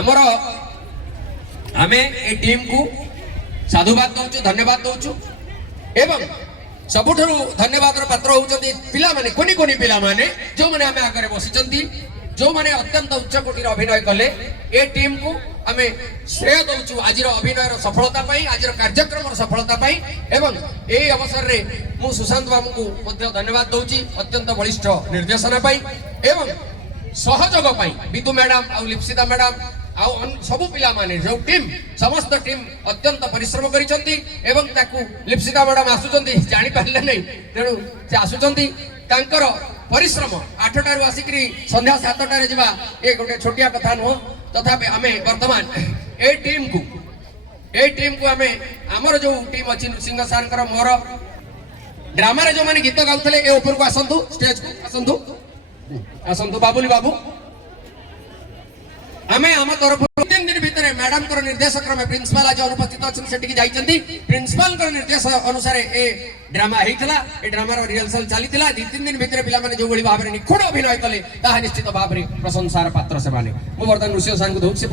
आमर आमे ए टीम को साधुवाद दौचु धन्यवाद दौचु एवं सबुठु धन्यवाद पात्र होउचंदी पिला माने कोनी कोनी पिला माने जो माने आमे आगरे बसिचंदी जो माने अत्यंत उच्च कोटिर अभिनय कले ए टीम को आमे श्रेय दौचु आजिर अभिनयर सफलता पाई आजिर कार्यक्रम सफलता पाई एवं ए अवसर रे मु सुशांत बाबू को मध्य धन्यवाद दौची अत्यंत बलिष्ठ निर्देशना पाई एवं सहयोग पाई विदु मैडम आ लिप्सिता मैडम आउ सबु पिला माने जो टीम समस्त टीम अत्यंत परिश्रम करिसंती एवं ताकू लिप्सिता मैडम आसुचंती जानि पारले नै तेनु से आसुचंती तांकर परिश्रम 8टा रु आसिकरी संध्या 7टा रे जिबा ए गोटे छोटिया कथा न तथापि आमे वर्तमान ए टीम को आमे हमर जो टीम अछि सिंह सारकर मोर ड्रामा रे जो माने गीत गाउथले ए ऊपर को आसंतु स्टेज को आसंतु बाबुली बाबू आमे आम तरफ 3 दिन भितर मैडम को निर्देश क्रमे प्रिंसिपल आज अनुपस्थित अच्छे सेठी जाइछंती प्रिंसिपल को निर्देश अनुसार ए ड्रामा हेइतला ए ड्रामा रो रिहर्सल चलीतिला 2-3 दिन भितर पिला माने जो बळी भाबरे निखुण अभिनय कले ताहा निश्चित भाबरे प्रशंसार पात्र से माने मो वर्तमान ऋषि सान को दउछि